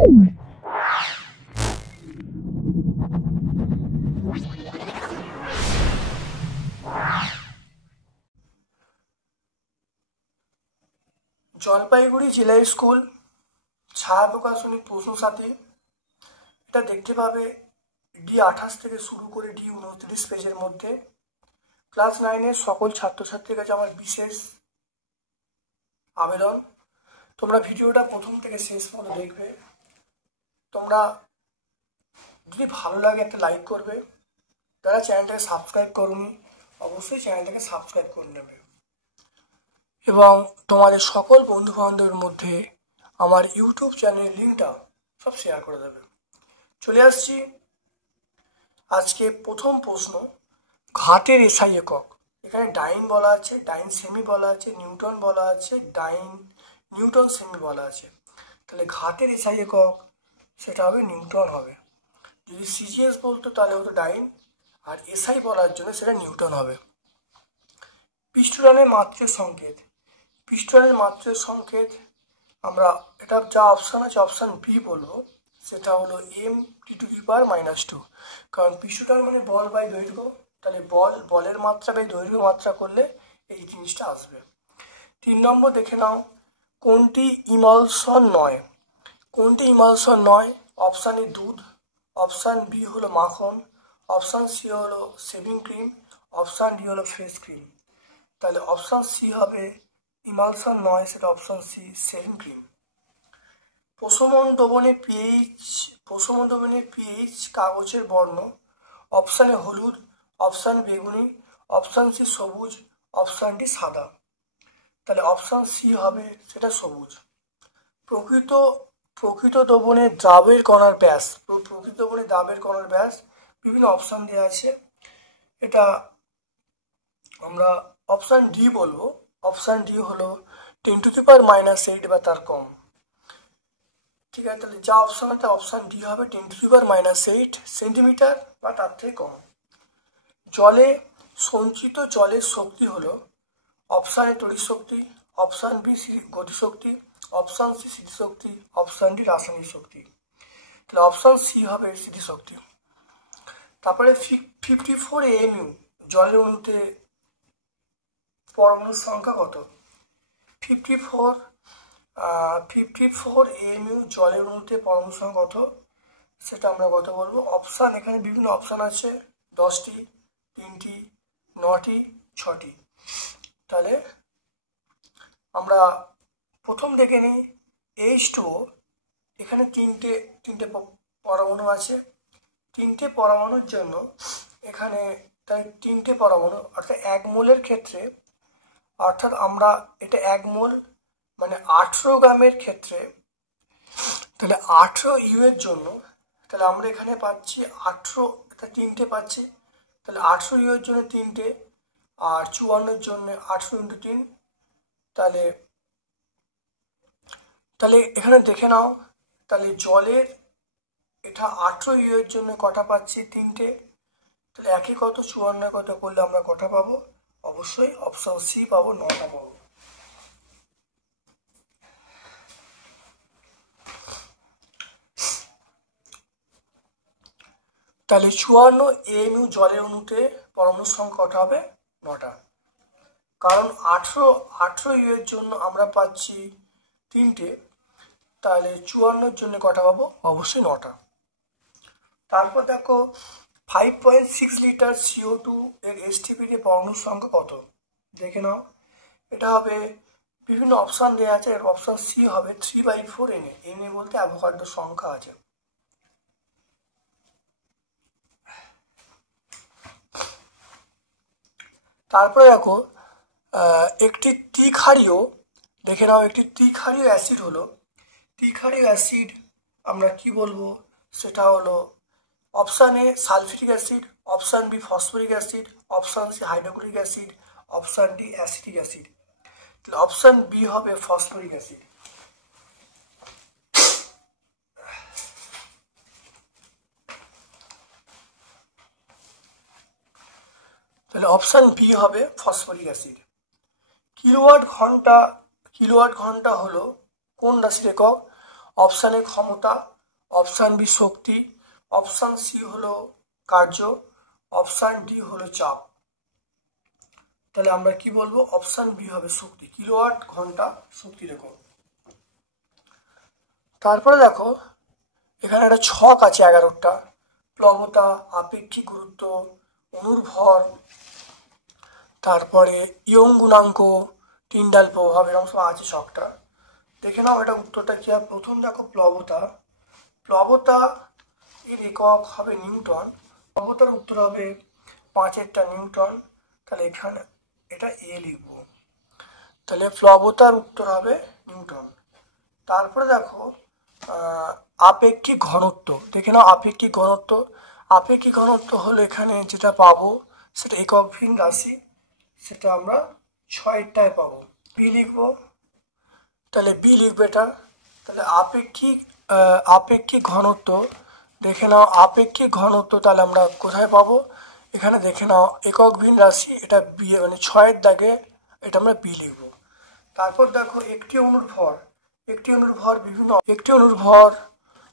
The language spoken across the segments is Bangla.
জলপাইগুড়ি জেলা স্কুল ছায়া প্রকাশনী প্রশ্ন সাথী, এটা দেখতে পাবে D28 থেকে শুরু করে D29 পেজের মধ্যে। ক্লাস 9-এর সকল ছাত্রছাত্রীর কাছে আমার বিশেষ আবেদন, তোমরা ভিডিওটা প্রথম থেকে শেষ পর্যন্ত দেখবে। তোমরা যদি ভালো লাগে একটা লাইক করবে, যারা চ্যানেলটাকে সাবস্ক্রাইব করোনি অবশ্যই চ্যানেলটাকে সাবস্ক্রাইব করে নেবে এবং তোমাদের সকল বন্ধু বান্ধবের মধ্যে আমার ইউটিউব চ্যানেলের লিঙ্কটা সব শেয়ার করে দেবে। চলে আসছি আজকে প্রথম প্রশ্ন, ঘাতের এসআই একক। এখানে ডাইন বলা আছে, ডাইন সেমি বলা আছে, নিউটন বলা আছে, ডাইন নিউটন সেমি বলা আছে। তাহলে ঘাতের এসআই একক সেটা হবে নিউটন হবে। যদি সিজিএস বলতো তাহলে হতো ডাইন, আর এসআই বলার জন্য সেটা নিউটন হবে। পিস্টনের মাত্রের সংকেত, পিস্টনের মাত্রের সংকেত আমরা এটা যা অপশান আছে অপশান বি বলবো, সেটা হলো m⁻², কারণ পিস্টন মানে বল বাই দৈর্ঘ্য, তাহলে বলের মাত্রা বাই দৈর্ঘ্য মাত্রা করলে এই জিনিসটা আসবে। 3 নম্বর দেখে নাও, কোনটি ইমালশন নয়? কোনটি ইমালশন নয়? অপশান এ দুধ, অপশান বি হলো মাখন, অপশান সি হলো শেভিং ক্রিম, অপশান ডি হলো ফেস ক্রিম। তাহলে অপশান সি হবে ইমালশন নয়, সেটা অপশান সি শেভিং ক্রিম। প্রশমন দ্রবণে পিএইচ কাগজের বর্ণ, অপশান এ হলুদ, অপশান বেগুনি, অপশান সি সবুজ, অপশান ডি সাদা। তাহলে অপশান সি হবে সেটা সবুজ। প্রকৃত দ্রবণে দ্রাবের কণার ব্যাস, বিভিন্ন অপশান দেওয়া আছে, এটা আমরা অপশান ডি বলবো। অপশান ডি হলো 10⁻⁸ বা তার কম। ঠিক আছে, তাহলে যা অপশান আছে অপশান ডি হবে 10⁻⁸ সেন্টিমিটার বা তার থেকে কম। জলে সঞ্চিত জলের শক্তি হলো অপশান এ তড়িৎ শক্তি, অপশান বি গতিশক্তি, অপশান সি স্মৃতিশক্তি, অপশান ডি রাসায়নিক শক্তি। তাহলে অপশান সি হবে স্মৃতিশক্তি। তারপরে 54 AMU জলের অণুতে পরমাণুর সংখ্যা কত? 54 AMU জলের অণুতে পরমাণুর সংখ্যা কত, সেটা আমরা কত বলবো। অপশান এখানে বিভিন্ন অপশান আছে, 10টি, 3টি, 9টি, 6টি। তাহলে আমরা প্রথম দেখে নিই H2O, এখানে তিনটে পরমাণু আছে। 3টে পরমাণুর জন্য এখানে তাই 3টে পরমাণু, অর্থাৎ 1 মোলের ক্ষেত্রে, অর্থাৎ আমরা এটা 1 মোল মানে 18 গ্রামের ক্ষেত্রে, তাহলে 18 ইউ এর জন্য, তাহলে আমরা এখানে পাচ্ছি 18, 3টে পাচ্ছি, তাহলে 18 ইউ এর জন্য 3টে, আর 54 এর জন্য 18 × 3। তাহলে এখানে দেখে নাও, তাহলে জলের এটা 18 ইউ এর জন্য কটা পাচ্ছি? 3টে। তাহলে একই কত 54 কত করলে আমরা কটা পাবো? অবশ্যই অপশন সি পাবো, 9টা পাবো। তাহলে 54 AMU জলের অণুতে পরমাণুর সংখ্যা কটা হবে? 9টা। কারণ 18 ইউ এর জন্য আমরা পাচ্ছি 3টে, তাহলে 54 জন্য কটা পাবো? অবশ্যই 9টা। তারপর দেখো 5.6 লিটার CO2 এর STP-তে পরমাণুর সংখ্যা কত? দেখে নাও, এটা হবে বিভিন্ন অপশান দেওয়া আছে। অপশান সি হবে 3/4 Na। Na বলতে অ্যাভোগাড্রো সংখ্যা আছে। তারপরে দেখো একটি ত্রিক্ষারীয়, দেখে নাও, একটি ত্রিক্ষারীয় অ্যাসিড হলো, ত্রিক্ষারীয় অ্যাসিড আমরা কি বলবো? সেটা হলো option A sulphuric acid, option B phosphoric acid, option C hydrochloric acid, option D acetic acid. তাহলে অপশান বি হবে ফসফরিক অ্যাসিড। তাহলে অপশান বি হবে ফসফরিক অ্যাসিড। কিলোওয়াট ঘন্টা হলো কোন রাশির একক? অপশান এ ক্ষমতা, অপশান বি শক্তি, অপশান সি হলো কার্য, অপশান ডি হলো চাপ। তাহলে আমরা কি বলবো? অপশান বি হবে শক্তি, কিলোওয়াট ঘন্টা শক্তির একক। তারপরে দেখো এখানে একটা ছক আছে 11টা, প্লবতা, আপেক্ষিক গুরুত্ব, অনুর্ভর, তারপরে ইয়ং গুণাঙ্ক, টিন্ডাল প্রভাব, এরকম সব আছে ছকটা। দেখে নাও এটা উত্তরটা কি হবে। প্রথম দেখো প্লবতা, প্লবতা এর একক হবে নিউটন, প্লবতার উত্তর হবে 5 নিউটন। তাহলে এখানে এটা এ লিখবো, তাহলে প্লবতার উত্তর হবে নিউটন। তারপরে দেখো আপেক্ষিক ঘনত্ব, দেখে নাও আপেক্ষিক ঘনত্ব। আপেক্ষিক ঘনত্ব হলো এখানে যেটা পাবো সেটা একক ভিন্ন রাশি, সেটা আমরা 6টায় পাবো। বি লিখবো, তাহলে বি লিখবে এটা। তাহলে আপেক্ষিক ঘনত্ব, দেখে নাও আপেক্ষিক ঘনত্ব তাহলে আমরা কোথায় পাবো? এখানে দেখে নাও একক ভিন্ন রাশি, এটা বি মানে 6-এর দাগে, এটা আমরা বি লিখবো। তারপর দেখো একটি অনুর্ভর, একটি অনুর্ভর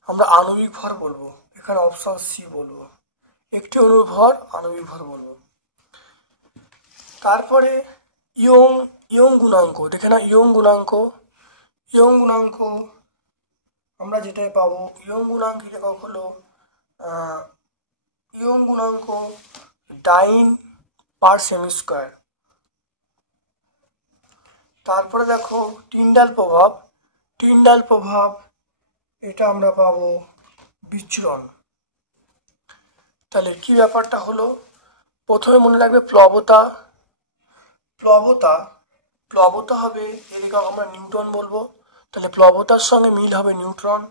আমরা আণবিক ভর বলবো, এখানে অপশন সি বলবো, একটি অনুর্ভর আণবিক ভর বলবো। তারপরে ইয়ং গুণাঙ্ক, দেখে না ইয়ং গুণাঙ্ক আমরা যেটাই পাবো, ইয়ং গুণাঙ্কের একক হলো ইয়ং গুণাঙ্ক ডাইন পার সেমি স্কোয়ার। তারপরে দেখো টিন্ডাল প্রভাব, এটা আমরা পাবো বিচ্ছুরণ। তাহলে কি ব্যাপারটা হলো, প্রথমে মনে রাখবে প্লবতা হবে এর একক আমরা নিউটন বলবো, তাহলে প্লবতার সঙ্গে মিল হবে নিউট্রন।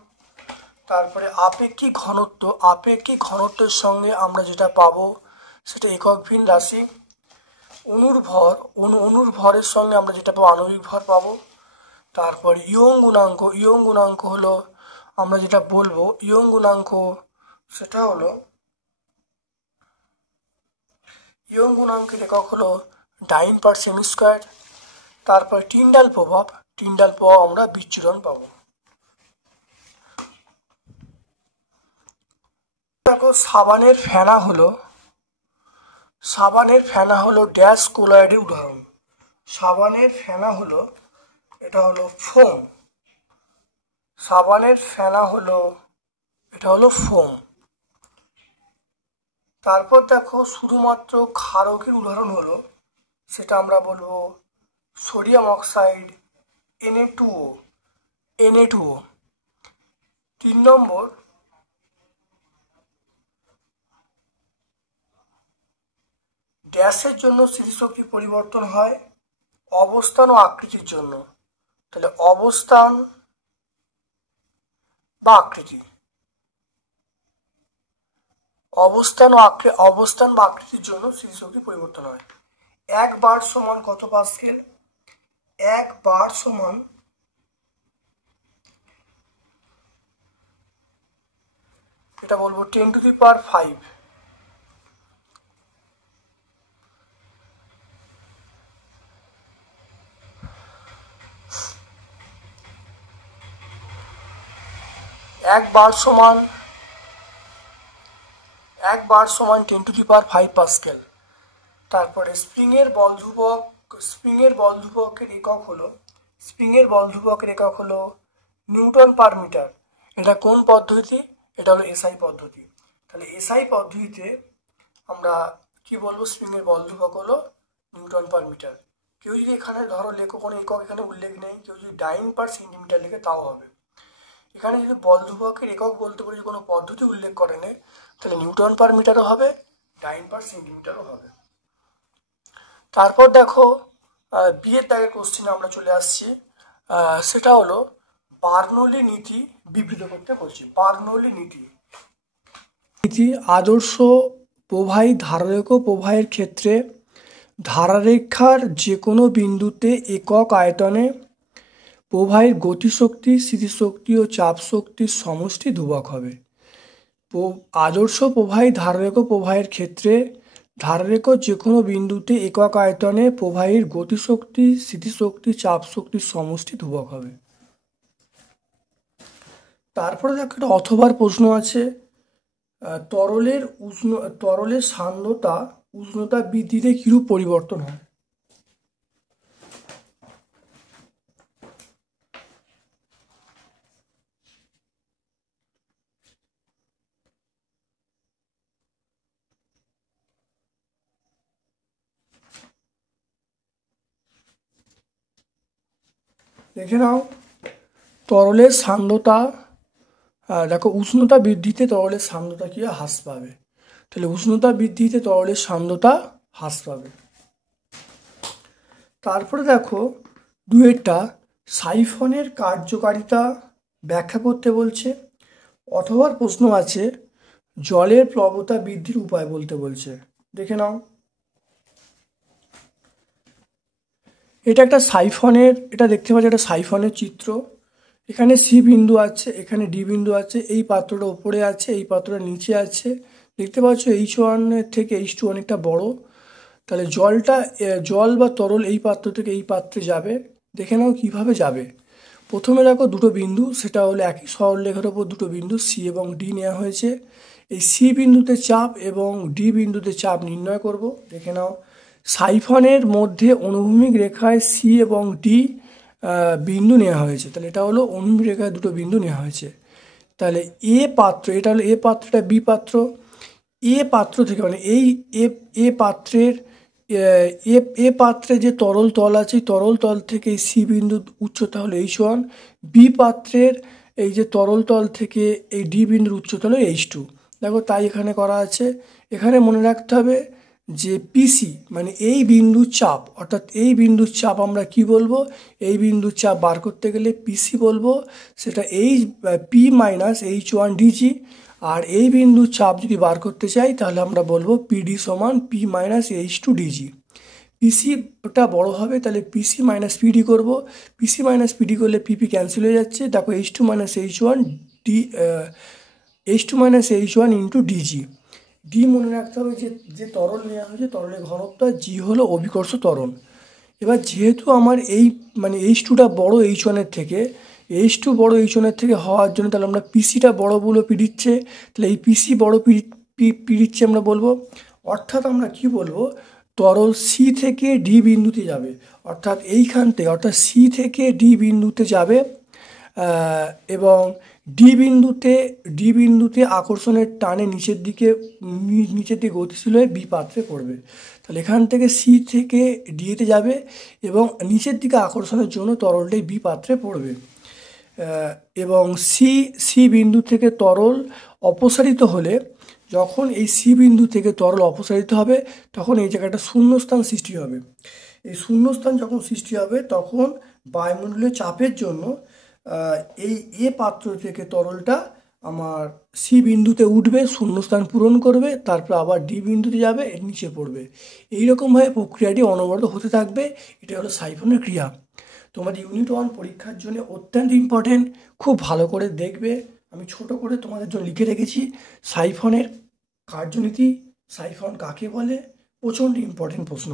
তারপরে আপেক্ষিক ঘনত্বের সঙ্গে আমরা যেটা পাবো সেটা একক ভিন্ন রাশি। অনুর্ভরের সঙ্গে আমরা যেটা পাবো আণবিক ভর পাবো। তারপর ইয়ং গুণাঙ্ক হলো আমরা যেটা বলবো, ইয়ং গুণাঙ্ক সেটা হলো ইয়ং গুণাঙ্কের একক হলো ডাইন পার সেমি স্কোয়ার। তারপর টিন্ডাল প্রভাব আমরা বিচ্ছুরণ পাবো। দেখো সাবানের ফেনা হলো ড্যাশ কোলয়েডের উদাহরণ। এটা হলো ফোম, এটা হলো ফোম। তারপর দেখো শুধুমাত্র ক্ষারকের উদাহরণ হলো, সেটা আমরা বলবো সোডিয়াম অক্সাইড Na2O। 3 নম্বর ড্যাশের জন্য স্থিতিশক্তি পরিবর্তন হয় অবস্থান ও আকৃতির জন্য। তাহলে অবস্থান বা আকৃতির জন্য স্থিতিশক্তি পরিবর্তন হয়। 1 বার সমান কত পাস্কেল? 1 বার সমান এটা বলবো 10⁵। 1 বার সমান 10⁵ পাস্কেল। তারপরে স্প্রিং এর বল ধ্রুবকের একক হলো নিউটন পার মিটার। এটা কোন পদ্ধতি? এটা হলো এসআই পদ্ধতি। তাহলে এসআই পদ্ধতিতে আমরা কি বলবো? স্প্রিং এর বল ধ্রুবক হলো নিউটন পার মিটার। কেউ যদি এখানে ধরো লেখো কোনো একক এখানে উল্লেখ নেই, কেউ যদি ডাইন পার সেন্টিমিটার লিখে তাও হবে। এখানে যদি বল ধ্রুবকের একক বলতে পারি কোনো পদ্ধতি উল্লেখ করে নেই, তাহলে নিউটন পার মিটারও হবে, ডাইন পার সেন্টিমিটারও হবে। তারপর দেখো বিয়ের দাগের কোশ্চেনে আমরা চলে আসছি, সেটা হলো বার্নৌলি নীতি বিবৃত করতে বলছি। বার্নৌলি নীতি আদর্শ প্রবাহী ধারারেখ প্রবাহের ক্ষেত্রে ধারারেখার যে কোনো বিন্দুতে একক আয়তনে প্রবাহের গতিশক্তি, স্থিতিশক্তি ও চাপ শক্তির সমষ্টি ধ্রুবক হবে। আদর্শ প্রবাহী ধারারেখ প্রবাহের ক্ষেত্রে ধারারেখ যে কোনো বিন্দুতে একক আয়তনে প্রবাহের গতিশক্তি, স্থিতিশক্তি, চাপ শক্তির সমষ্টি ধ্রুবক হবে। তারপরে দেখো একটা অথবার প্রশ্ন আছে, তরলের সান্দ্রতা উষ্ণতা বৃদ্ধিতে কিরূপ পরিবর্তন হয়। দেখে নাও, তরলের সান্দ্রতা, দেখো উষ্ণতা বৃদ্ধিতে তরলের সান্দ্রতা কি হ্রাস পাবে, তাহলে উষ্ণতা বৃদ্ধিতে তরলের সান্দ্রতা হ্রাস পাবে। তারপরে দেখো দুয়েরটা সাইফনের কার্যকারিতা ব্যাখ্যা করতে বলছে, অথবা প্রশ্ন আছে জলের প্লবতা বৃদ্ধির উপায় বলতে বলছে। দেখে নাও, এটা একটা সাইফনের, এটা দেখতে পাচ্ছি একটা সাইফনের চিত্র। এখানে সি বিন্দু আছে, এখানে ডি বিন্দু আছে, এই পাত্রটা উপরে আছে, এই পাত্রটা নিচে আছে। দেখতে পাচ্ছ H1 থেকে H2 অনেকটা বড়। তাহলে জল বা তরল এই পাত্র থেকে এই পাত্রে যাবে। দেখে নাও কিভাবে যাবে। প্রথমে দেখো দুটো বিন্দু, সেটা হলো একই সরলরেখার ওপর দুটো বিন্দু সি এবং ডি নেওয়া হয়েছে। এই সি বিন্দুতে চাপ এবং ডি বিন্দুতে চাপ নির্ণয় করব। দেখে নাও, সাইফনের মধ্যে অনুভূমিক রেখায় সি এবং ডি বিন্দু নেওয়া হয়েছে। তাহলে এটা হলো অনুভূমিক রেখায় দুটো বিন্দু নেওয়া হয়েছে। তাহলে এ পাত্র, এটা হলো এ পাত্রটা বি পাত্র, এ পাত্র থেকে মানে এই এ পাত্রের এ পাত্রে যে তরল তল আছে, তরল তল থেকে এই সি বিন্দু উচ্চতা হলো H1, বি পাত্রের এই যে তরল তল থেকে এই ডি বিন্দুর উচ্চতা হলো H2। দেখো তাই এখানে করা আছে। এখানে মনে রাখতে হবে যে পিসি মানে এই বিন্দুর চাপ, অর্থাৎ এই বিন্দুর চাপ আমরা কি বলবো, এই বিন্দুর চাপ বার করতে গেলে পিসি বলবো, সেটা পি মাইনাস H1 ডিজি। আর এই বিন্দুর চাপ যদি বার করতে চাই তাহলে আমরা বলবো পিডি সমান পি মাইনাস H2 ডিজি। পিসিটা বড় হবে, তাহলে পিসি মাইনাস পিডি করবো। পিসি মাইনাস পিডি করলে পিপি ক্যান্সেল হয়ে যাচ্ছে। দেখো H2 minus H1 H2 minus H1 into DG. D মনে রাখতে হবে যে তরল নেওয়া হয়েছে, তরলের ঘনত্ব, জি হলো অভিকর্ষ ত্বরণ। এবার যেহেতু আমার এই মানে H2টা বড় H1-এর থেকে, H2 বড় H1-এর থেকে হওয়ার জন্য তাহলে আমরা পিসিটা বড় বলে পিডিচ্ছে, তাহলে এই পিসি বড় পিডিচ্ছে আমরা বলবো। অর্থাৎ আমরা কি বলবো, তরল সি থেকে ডি বিন্দুতে যাবে, অর্থাৎ এইখান থেকে, অর্থাৎ সি থেকে ডি বিন্দুতে যাবে এবং ডি বিন্দুতে আকর্ষণের টানে নিচের দিকে গতিশীল হয়ে বি পাত্রে পড়বে। তাহলে এখান থেকে সি থেকে ডিতে যাবে এবং নিচের দিকে আকর্ষণের জন্য তরলটাই বি পাত্রে পড়বে। এবং সি বিন্দু থেকে তরল অপসারিত হলে, যখন এই সি বিন্দু থেকে তরল অপসারিত হবে তখন এই জায়গাটা শূন্যস্থান সৃষ্টি হবে। এই শূন্যস্থান যখন সৃষ্টি হবে তখন বায়ুমণ্ডলীয় চাপের জন্য এই এ পাত্র থেকে তরলটা আমার সি বিন্দুতে উঠবে, শূন্যস্থান পূরণ করবে, তারপর আবার ডি বিন্দুতে যাবে, এর নিচে পড়বে। এইরকমভাবে প্রক্রিয়াটি অনবরত হতে থাকবে। এটা হলো সাইফনের ক্রিয়া। তোমাদের ইউনিট 1 পরীক্ষার জন্য অত্যন্ত ইম্পর্টেন্ট, খুব ভালো করে দেখবে। আমি ছোট করে তোমাদের জন্য লিখে রেখেছি সাইফনের কার্যনীতি, সাইফন কাকে বলে, প্রচণ্ড ইম্পর্টেন্ট প্রশ্ন।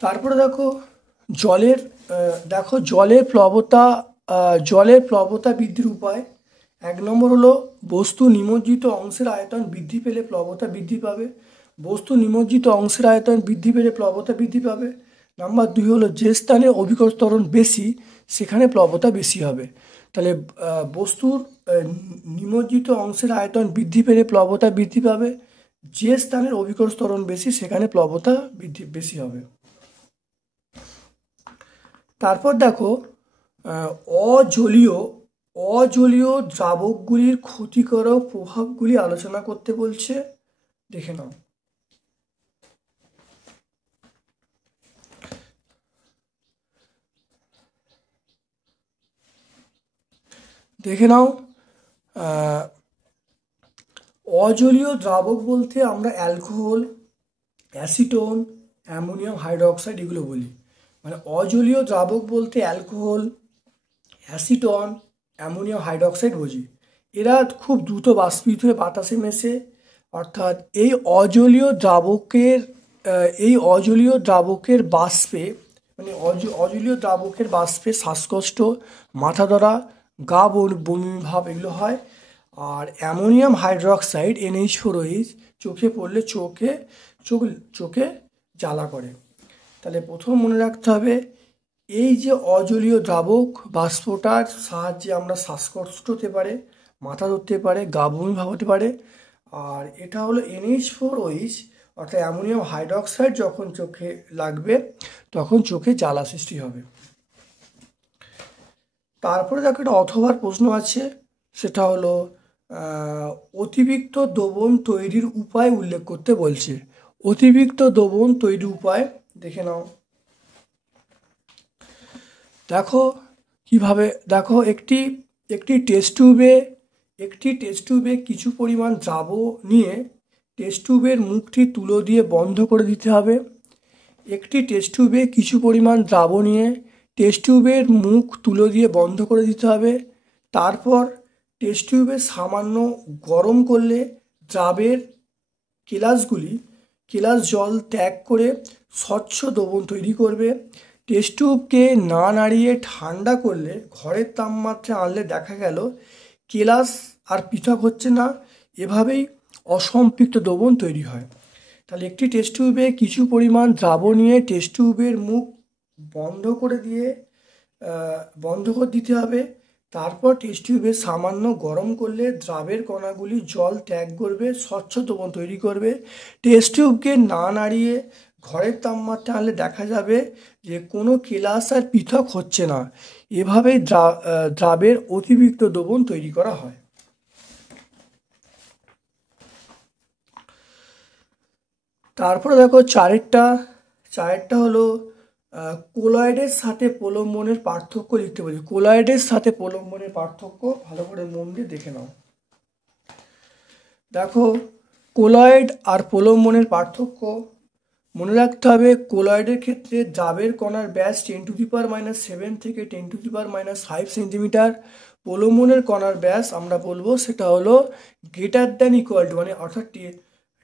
তারপরে দেখো জলের প্লবতা বৃদ্ধির উপায়। 1 নম্বর হলো বস্তু নিমজ্জিত অংশের আয়তন বৃদ্ধি পেলে প্লবতা বৃদ্ধি পাবে। বস্তু নিমজ্জিত অংশের আয়তন বৃদ্ধি পেলে প্লবতা বৃদ্ধি পাবে। নাম্বার 2 হলো যে স্থানে অভিকর্ষ ত্বরণ বেশি সেখানে প্লবতা বেশি হবে। তাহলে বস্তুর নিমজ্জিত অংশের আয়তন বৃদ্ধি পেলে প্লবতা বৃদ্ধি পাবে। যে স্থানের অভিকর্ষ ত্বরণ বেশি সেখানে প্লবতা বেশি হবে। তারপর দেখো অজলীয় দ্রাবকগুলির ক্ষতিকারক প্রভাবগুলি আলোচনা করতে বলছে। দেখে নাও, অজলীয় দ্রাবক বলতে আমরা অ্যালকোহল, অ্যাসিটোন, অ্যামোনিয়াম হাইড্রোক্সাইড এগুলো বলি। মানে অজলীয় দ্রাবক বলতে অ্যালকোহল, অ্যাসিটন, অ্যামোনিয়াম হাইড্রোক্সাইড বুঝি। এরা খুব দ্রুত বাষ্পীভূত হয়ে বাতাসে মেশে। অর্থাৎ এই অজলীয় দ্রাবকের বাষ্পে মানে অজলীয় দ্রাবকের বাষ্পে শ্বাসকষ্ট, মাথা ধরা, গা বমি ভাব এগুলো হয়। আর অ্যামোনিয়াম হাইড্রক্সাইড NH4OH চোখে পড়লে চোখে জ্বালা করে। তাহলে প্রথম মনে রাখতে হবে এই যে অজলীয় দ্রাবক বাষ্পটার সাহায্যে আমরা শ্বাসকষ্ট হতে পারে, মাথা ধরতে পারে, গা বমি ভাব হতে পারে। আর এটা হলো NH4OH অর্থাৎ অ্যামোনিয়াম হাইড্রক্সাইড যখন চোখে লাগবে তখন চোখে জ্বালা সৃষ্টি হবে। তারপরে দেখো একটা অথবার প্রশ্ন আছে, সেটা হলো অতিরিক্ত দ্রবণ তৈরির উপায় উল্লেখ করতে বলছে। অতিরিক্ত দ্রবণ তৈরির উপায় দেখে নাও। দেখো কিভাবে, দেখো একটি টেস্ট টিউবে কিছু পরিমাণ দ্রাবক নিয়ে টেস্ট টিউবের মুখটি তুলো দিয়ে বন্ধ করে দিতে হবে। একটি টেস্ট টিউবে কিছু পরিমাণ দ্রাবক নিয়ে টেস্ট টিউবের মুখ তুলো দিয়ে বন্ধ করে দিতে হবে। তারপর টেস্ট টিউবে সামান্য গরম করলে দ্রাবের কেলাস জল ত্যাগ করে স্বচ্ছ দ্রবণ তৈরি করবে। টেস্ট টিউবকে না নাড়িয়ে ঠান্ডা করলে ঘরের তাপমাত্রায় আনলে দেখা গেল কেলাস আর পৃথক হচ্ছে না, এভাবেই অসম্পৃক্ত দ্রবণ তৈরি হয়। তাহলে একটি টেস্ট টিউবে কিছু পরিমাণ দ্রাবক নিয়ে টেস্ট টিউবের মুখ বন্ধ করে দিতে হবে। তারপর টেস্ট টিউবে সামান্য গরম করলে দ্রাবের কণাগুলি জল ত্যাগ করবে, স্বচ্ছ দ্রবণ তৈরি করবে। টেস্ট টিউবকে না নাড়িয়ে ঘরের তাপমাত্রা আনলে দেখা যাবে যে কোনো কেলাস আর পৃথক হচ্ছে না, এভাবেই দ্রাবের অতিরিক্ত দ্রবণ তৈরি করা হয়। তারপরে দেখো চারেরটা হলো কোলয়েডের সাথে প্রলম্বনের পার্থক্য লিখতে বলি। কোলয়েডের সাথে প্রলম্বনের পার্থক্য ভালো করে মন দিয়ে দেখে নাও। দেখো কোলয়েড আর প্রলম্বনের পার্থক্য মনে রাখতে হবে। কোলয়েডের ক্ষেত্রে দ্রাবের কণার ব্যাস 10⁻⁷ থেকে 10⁻⁵ সেন্টিমিটার। প্রলম্বনের কণার ব্যাস আমরা বলবো সেটা হলো > মানে অর্থাৎ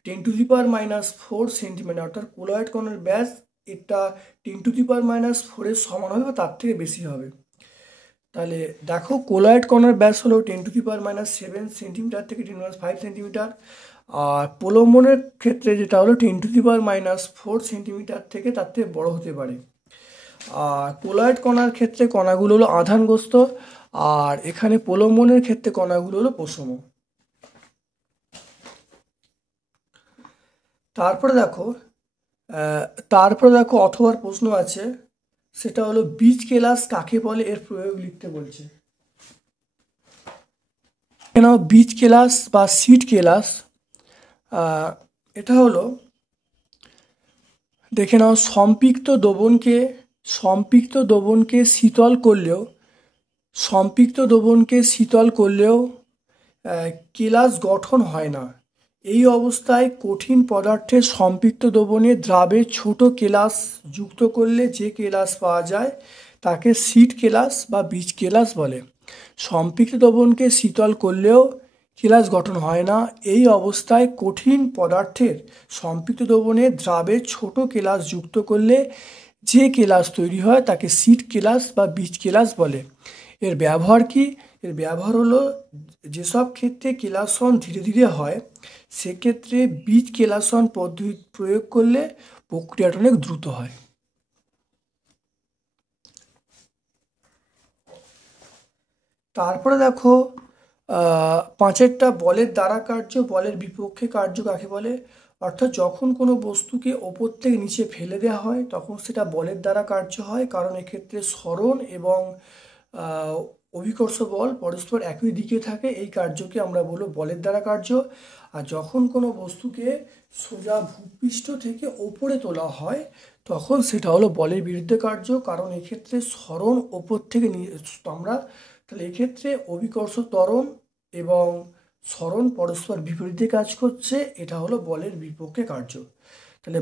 10⁻⁴ সেন্টিমিটার। অর্থাৎ কোলয়েড কণার ব্যাস এটা 10⁻⁴ এর সমান হবে বা তার থেকে বেশি হবে। তাহলে দেখো কোলয়েড কণার ব্যাস হলো 10⁻⁷ সেন্টিমিটার থেকে 10⁻⁵ সেন্টিমিটার। আর প্রলম্বনের ক্ষেত্রে যেটা হলো 10⁻⁴ সেন্টিমিটার থেকে তার থেকে বড় হতে পারে। আর কোলয়েড কণার ক্ষেত্রে কণাগুলো হলো আধানগ্রস্ত, আর এখানে প্রলম্বনের ক্ষেত্রে কণাগুলো হলো প্রশম। তারপরে দেখো অথবার প্রশ্ন আছে, সেটা হলো বীজ কেলাস কাকে বলে, এর প্রয়োগ লিখতে বলছে। বীজ কেলাস বা সিড কেলাস, এটা হলো দেখে নাও সম্পৃক্ত দ্রবণকে শীতল করলেও কেলাস গঠন হয় না। এই অবস্থায় কঠিন পদার্থের সম্পৃক্ত দ্রবণে দ্রাবে ছোট কেলাস যুক্ত করলে যে কেলাস পাওয়া যায় তাকে সিড কেলাস বা বীজ কেলাস বলে। সম্পৃক্ত দ্রবণকে শীতল করলেও কেলাস গঠন হয় না। এই অবস্থায় কঠিন পদার্থের সম্পৃক্ত দ্রবণে দ্রাবে ছোট কেলাস যুক্ত করলে যে কেলাস তৈরি হয় তাকে সিড কেলাস বা বীজ কেলাস বলে। এর ব্যবহার কি? এর ব্যবহার হলো যেসব ক্ষেত্রে কেলাসন ধীরে ধীরে হয় সেক্ষেত্রে বীজ কেলাসন পদ্ধতি প্রয়োগ করলে প্রক্রিয়াটা অনেক দ্রুত হয়। তারপরে দেখো 5এরটা বলের দ্বারা কার্য, বলের বিপক্ষে কার্য কাকে বলে। অর্থাৎ যখন কোনো বস্তুকে ওপর থেকে নিচে ফেলে দেওয়া হয় তখন সেটা বলের দ্বারা কার্য হয়, কারণ এক্ষেত্রে সরণ এবং অভিকর্ষ বল পরস্পর একই দিকে থাকে। এই কার্যকে আমরা বলবো বলের দ্বারা কার্য। আর যখন কোনো বস্তুকে সোজা ভূপৃষ্ঠ থেকে ওপরে তোলা হয় তখন সেটা হলো বলের বিরুদ্ধে কার্য, কারণ এক্ষেত্রে সরণ ওপর থেকে তাহলে এক্ষেত্রে অভিকর্ষ ত্বরণ এবং সরণ পরস্পর বিপরীতে কাজ করছে, এটা হলো বলের বিপক্ষে কার্য। তাহলে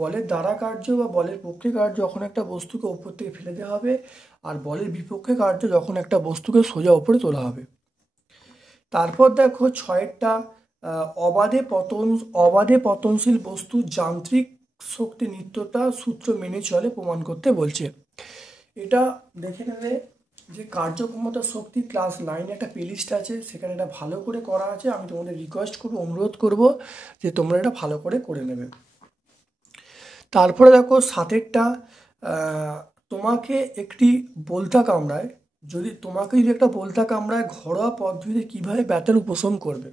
বলের দ্বারা কার্য বা বলের পক্ষে কার্য যখন একটা বস্তুকে ওপর থেকে ফেলে দেওয়া হবে, আর বলের বিপক্ষে কার্য যখন একটা বস্তুকে সোজা ওপরে তোলা হবে। তারপর দেখো 6এরটা অবাধে পতনশীল বস্তু যান্ত্রিক শক্তি নিত্যতা সূত্র মেনে চলে প্রমাণ করতে বলছে। এটা দেখে নেবে যে কার্যক্ষমতা শক্তি ক্লাস 9 একটা প্লেলিস্ট আছে, সেখানে এটা ভালো করে করা আছে। আমি তোমাদের রিকোয়েস্ট করবো, অনুরোধ করব যে তোমরা এটা ভালো করে নেবে। তারপরে দেখো 7এরটা, তোমাকে একটি বলতা কামড়ায়, যদি একটা বলতা কামড়ায় ঘরোয়া পদ্ধতিতে কীভাবে ব্যথার উপশম করবে।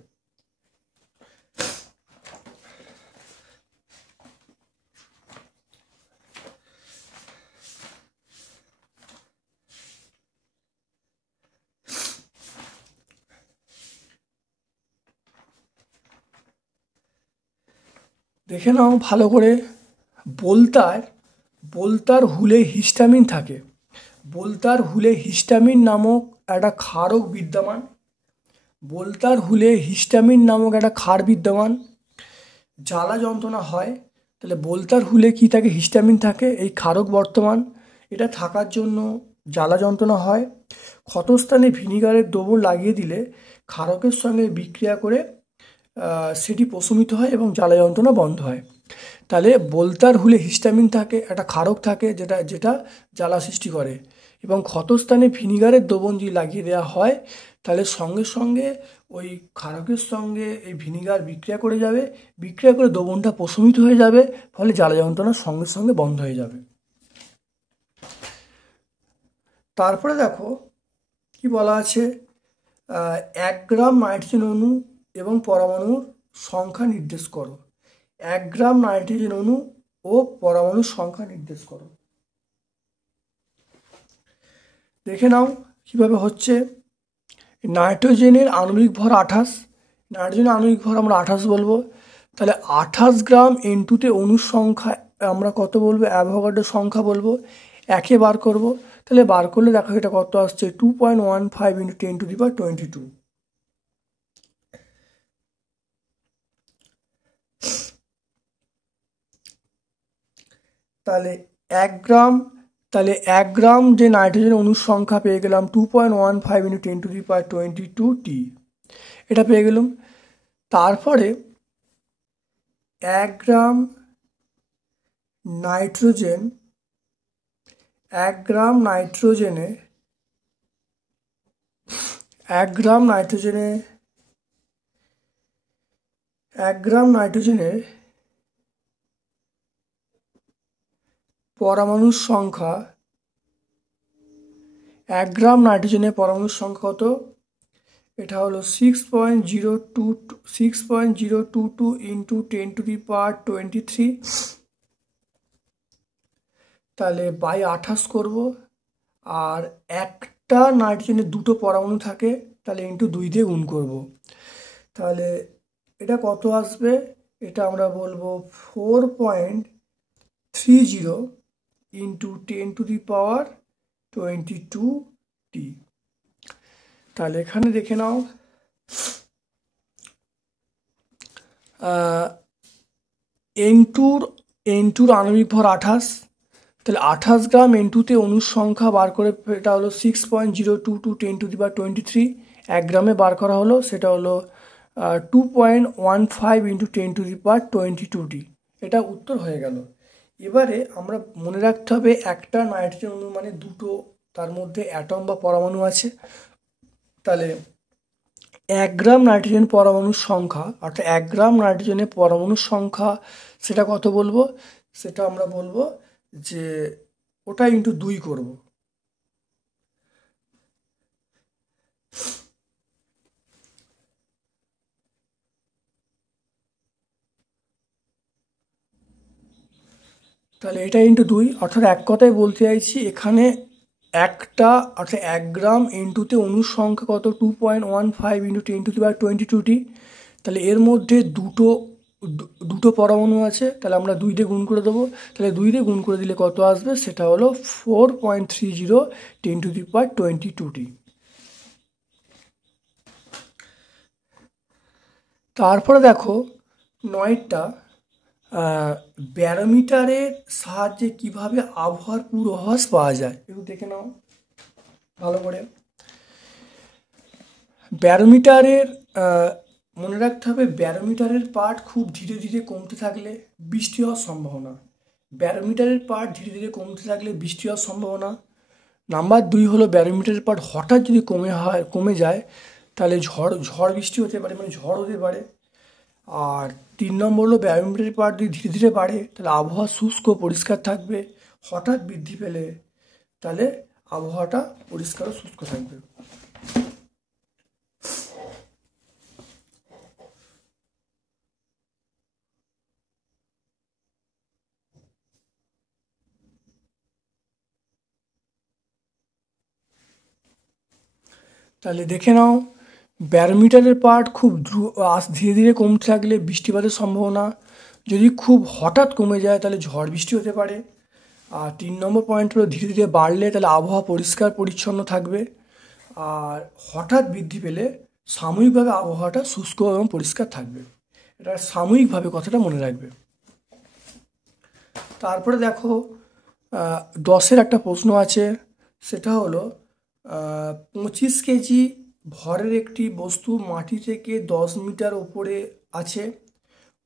দেখে নাও ভালো করে। বলতার হুলে হিস্টামিন থাকে। বলতার হুলে হিস্টামিন নামক একটা ক্ষারক বিদ্যমান। বলতার হুলে হিস্টামিন নামক একটা ক্ষার বিদ্যমান। জ্বালা যন্ত্রণা হয়, তাহলে বলতার হুলে কি থাকে? হিস্টামিন থাকে, এই ক্ষারক বর্তমান। এটা থাকার জন্য জ্বালা যন্ত্রণা হয়। ক্ষতস্থানে ভিনিগারের দ্রবণ লাগিয়ে দিলে ক্ষারকের সঙ্গে বিক্রিয়া করে সেটি প্রশমিত হয় এবং জ্বালা যন্ত্রণা বন্ধ হয়। তাহলে বলতার হুলে হিস্টামিন থাকে, একটা ক্ষারক থাকে যেটা জ্বালা সৃষ্টি করে, এবং ক্ষতস্থানে ভিনিগারের দ্রবণ যদি লাগিয়ে দেওয়া হয় তাহলে সঙ্গে সঙ্গে ওই ক্ষারকের সঙ্গে এই ভিনিগার বিক্রিয়া করে যাবে, বিক্রিয়া করে দ্রবণটা প্রশমিত হয়ে যাবে, ফলে জ্বালা যন্ত্রণা সঙ্গে সঙ্গে বন্ধ হয়ে যাবে। তারপরে দেখো কি বলা আছে, 1 গ্রাম নাইট্রোজেন অণু এবং পরমাণুর সংখ্যা নির্দেশ করো। 1 গ্রাম নাইট্রোজেন অণু ও পরমাণুর সংখ্যা নির্দেশ করো। দেখে নাও কিভাবে হচ্ছে। নাইট্রোজেনের আণবিক ভর 28, নাইট্রোজেনের আণবিক ভর আমরা 28 বলবো। তাহলে 28 গ্রাম N2-তে অণুর সংখ্যা আমরা কত বলবো? অ্যাভোগাড্রোর সংখ্যা বলবো, একে বার করব। তাহলে বার করলে দেখো এটা কত আসছে? 2.15 × 10⁻22। তাহলে 1 গ্রাম যে নাইট্রোজেন অণুর সংখ্যা পেয়ে গেলাম 2.15 × 10⁻22T, এটা পেয়ে গেলাম। তারপরে 1 গ্রাম নাইট্রোজেনে 1 গ্রাম নাইট্রোজেনে পরমাণুর সংখ্যা, 1 গ্রাম নাইট্রোজেনের পরমাণুর সংখ্যা কত? এটা হলো 6.022 × 10⁻23। তাহলে বাই 28 করব। আর একটা নাইট্রোজেনের দুটো পরমাণু থাকে, তাহলে ইন্টু 2 দিয়ে গুণ করব। তাহলে এটা কত আসবে? এটা আমরা বলবো 4.30 × 10⁻22T। তাহলে এখানে দেখে নাও N2-র আণবিক ভর 28। তাহলে 28 গ্রাম N2-তে অণুর সংখ্যা বার করে, এটা হলো 6.022 10⁻23। 1 গ্রামে বার করা হলো, সেটা হলো 2.15 × 10⁻22T। এটা উত্তর হয়ে গেল। এবারে আমরা মনে রাখতে হবে একটা নাইট্রোজেন অণু মানে দুটো তার মধ্যে অ্যাটম বা পরমাণু আছে। তাহলে 1 গ্রাম নাইট্রোজেন পরমাণুর সংখ্যা, অর্থাৎ 1 গ্রাম নাইট্রোজেনের পরমাণুর সংখ্যা সেটা কত বলবো? সেটা আমরা বলবো যে ওটা ইন্টু 2 করব। তাহলে এটা ইন্টু 2, অর্থাৎ এক কথায় বলতে চাইছি এখানে একটা, অর্থাৎ 1 গ্রাম N2-তে অণুর সংখ্যা কত? 2.15 × 10⁻22T। তাহলে এর মধ্যে দুটো পরমাণু আছে, তাহলে আমরা 2 দিয়ে গুণ করে দেবো। তাহলে 2 দিয়ে গুণ করে দিলে কত আসবে? সেটা হলো 4.30 × 10⁻22T। তারপরে দেখো 9টা, ব্যারোমিটারের সাহায্যে কিভাবে আবহাওয়ার পূর্বাভাস পাওয়া যায়, একটু দেখে নাও ভালো করে। ব্যারোমিটারের মনে রাখতে হবে ব্যারোমিটারের পার্ট খুব ধীরে ধীরে কমতে থাকলে বৃষ্টি হওয়ার সম্ভাবনা। ব্যারোমিটারের পার্ট ধীরে ধীরে কমতে থাকলে বৃষ্টি হওয়ার সম্ভাবনা। নাম্বার 2 হলো ব্যারোমিটারের পার্ট হঠাৎ যদি কমে যায় তাহলে ঝড় বৃষ্টি হতে পারে, মানে ঝড় হতে পারে। আর 3 নম্বর হলো ব্যারোমিটারের পার্ট যদি ধীরে ধীরে বাড়ে তাহলে আবহাওয়া শুষ্ক পরিষ্কার থাকবে। হঠাৎ বৃদ্ধি পেলে তাহলে আবহাওয়াটা পরিষ্কার ও শুষ্ক থাকবে। তাহলে দেখে নাও, ব্যারোমিটারের পার্ট খুব ধীরে ধীরে কমতে থাকলে বৃষ্টিপাতের সম্ভাবনা। যদি খুব হঠাৎ কমে যায় তাহলে ঝড় বৃষ্টি হতে পারে। আর 3 নম্বর পয়েন্ট হলো ধীরে ধীরে বাড়লে তাহলে আবহাওয়া পরিষ্কার পরিচ্ছন্ন থাকবে। আর হঠাৎ বৃদ্ধি পেলে সাময়িকভাবে আবহাওয়াটা শুষ্ক এবং পরিষ্কার থাকবে। এটা সাময়িকভাবে কথাটা মনে রাখবে। তারপরে দেখো 10-এর একটা প্রশ্ন আছে, সেটা হলো 25 কেজি ভরের একটি বস্তু মাটি থেকে 10 মিটার ওপরে আছে।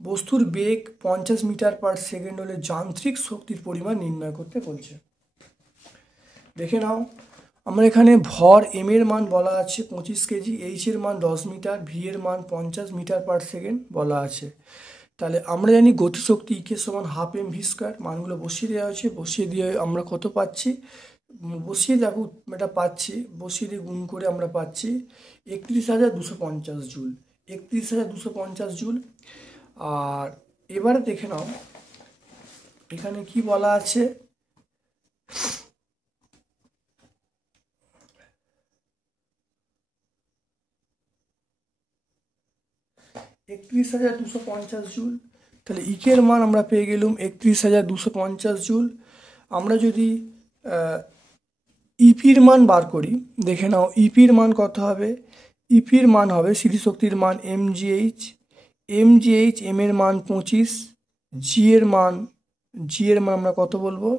বস্তুর বেগ 50 মিটার পার সেকেন্ড হলে যান্ত্রিক শক্তির পরিমাণ নির্ণয় করতে বলছে। দেখে নাও, আমরা এখানে ভর এম এর মান বলা আছে 25 কেজি, এইচ এর মান 10 মিটার, ভি এর মান 50 মিটার পার সেকেন্ড বলা আছে। তাহলে আমরা জানি গতিশক্তি ইকে সমান হাফ এম ভি স্কোয়ার। মানগুলো বসিয়ে দেওয়া হয়েছে, বসিয়ে দিয়ে আমরা কত পাচ্ছি, বসিয়ে দেখো এটা পাচ্ছি, বসিয়ে দিয়ে গুণ করে আমরা পাচ্ছি 31,250 জুল। 31,250 জুল। আর এবারে দেখে নাও এখানে কি বলা আছে, (31,250 জুল। তাহলে ইকের মান আমরা পেয়ে গেলাম 31,250 জুল। আমরা যদি ইপির মান বার করি, দেখে নাও ইপির মান কত হবে। ইপির মান হবে স্মৃতিশক্তির মান এমজিএইচ। এম এর মান 25, জি এর মান আমরা কত বলবো,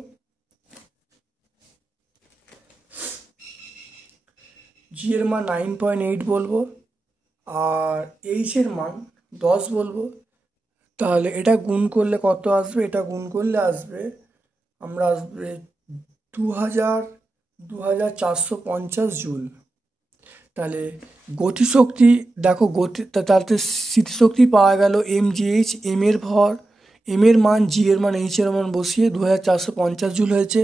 জি এর মান 9.8 বলবো। আর এইচ এর মান 10 বলবো। তাহলে এটা গুণ করলে কত আসবে, এটা গুণ করলে আসবে 2,450 জুল। তাহলে গতিশক্তি দেখো, তাতে স্মৃতিশক্তি পাওয়া গেল এমজিএইচ, এম এর ভর, এম এর মান, জি এর মান, এইচ এর মান বসিয়ে 2,450 জুল হয়েছে।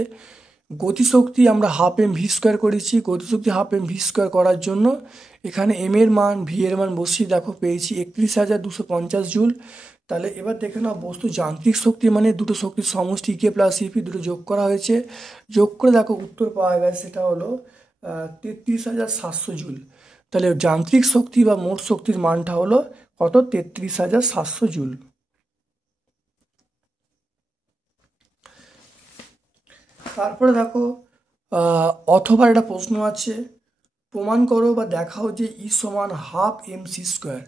গতিশক্তি আমরা হাফ এম ভি স্কোয়ার করেছি, গতিশক্তি হাফ এম ভি স্কোয়ার করার জন্য এখানে এম এর মান, ভি এর মান বসিয়ে দেখো পেয়েছি 31,250 জুল। তাহলে এবার দেখে নাও বস্তু যান্ত্রিক শক্তি মানে দুটো শক্তির সমষ্টি ইকে প্লাস ইপি দুটো যোগ করা হয়েছে। যোগ করে দেখো উত্তর পাওয়া গেছে, সেটা হলো 33,700 জুল। তাহলে যান্ত্রিক শক্তি বা মোট শক্তির মানটা হলো কত, 33,700 জুল। তারপরে দেখো অথবা একটা প্রশ্ন আছে, প্রমাণ করো বা দেখাও যে ই সমান হাফ এম সি স্কোয়ার।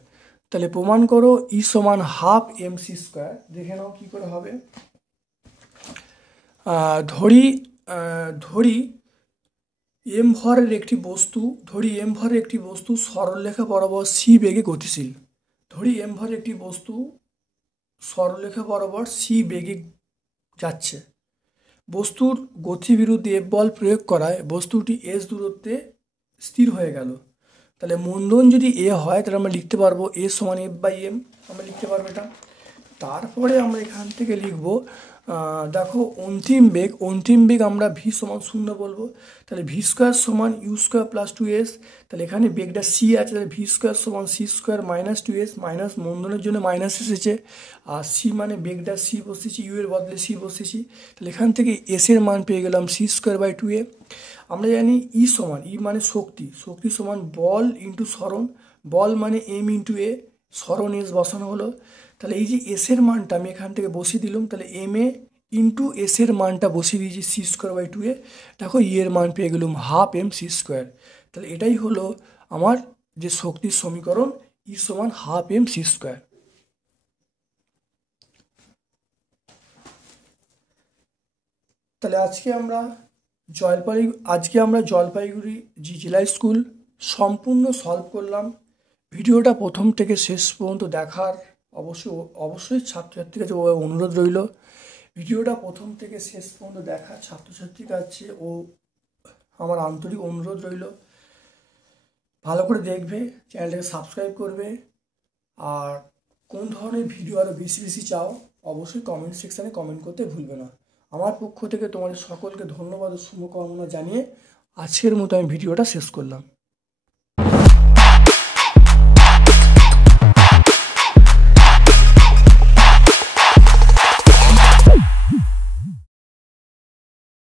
তাহলে প্রমাণ করো ই সমান হাফ এম সি স্কোয়ার। দেখে নাও কি করে হবে। ধরি এম ভরের একটি বস্তু সরলরেখা বরাবর সি বেগে গতিশীল। ধরি এম ভরের একটি বস্তু সরলরেখা বরাবর সি বেগে যাচ্ছে। বস্তুর গতিবিরুদ্ধে এফ বল প্রয়োগ করায় বস্তুটি এস দূরত্বে স্থির হয়ে গেল। তাহলে মন্দন যদি এ হয় তাহলে আমরা লিখতে পারবো এ সমান এফ বাই এম, আমরা লিখতে পারবো এটা। তারপরে আমরা এখান থেকে লিখব, দেখো অন্তিম বেগ আমরা ভি সমান 0 বলবো। তাহলে ভি স্কোয়ার সমান ইউ স্কোয়ার প্লাস 2s। তাহলে এখানে বেগটা সি আছে, তাহলে ভি স্কোয়ার সমান c square minus 2s, minus মন্দনের জন্য মাইনাস এসেছে। আর সি মানে বেগটা সি বসেছি, ইউ এর বদলে সি বসেছি। তাহলে এখান থেকে এস এর মান পেয়ে গেলাম সি স্কোয়ার বাই 2a। আমরা জানি ই মানে শক্তি সমান বল ইন্টু সরণ, বল মানে এম ইন্টু এ, সরণ এস বসানো হলো। তাহলে এই যে এস এর মানটা আমি এখান থেকে বসিয়ে দিলাম, তাহলে এম এ ইন্টু এস এর মানটা বসিয়ে দিয়েছি সি স্কোয়ার বাই 2a। দেখো ই এর মান পেয়ে গেলাম হাফ এম সি স্কোয়ার। তাহলে এটাই হলো আমার যে শক্তির সমীকরণ, ই সমান হাফ এম সি স্কোয়ার। তাহলে আজকে আমরা জলপাইগুড়ি জেলা স্কুল সম্পূর্ণ সলভ করলাম। ভিডিওটা প্রথম থেকে শেষ পর্যন্ত দেখার অবশ্যই ছাত্রছাত্রীর কাছে অনুরোধ রইল। ভিডিওটা প্রথম থেকে শেষ পর্যন্ত দেখার ছাত্রছাত্রীর কাছে আমার আন্তরিক অনুরোধ রইল। ভালো করে দেখবে, চ্যানেলটাকে সাবস্ক্রাইব করবে, আর কোন ধরনের ভিডিও আরও বেশি বেশি চাও অবশ্যই কমেন্ট সেকশানে কমেন্ট করতে ভুলবে না। আমার পক্ষ থেকে তোমাদের সকলকে ধন্যবাদ ও শুভকামনা জানিয়ে আজকের মতো আমি ভিডিওটা শেষ করলাম।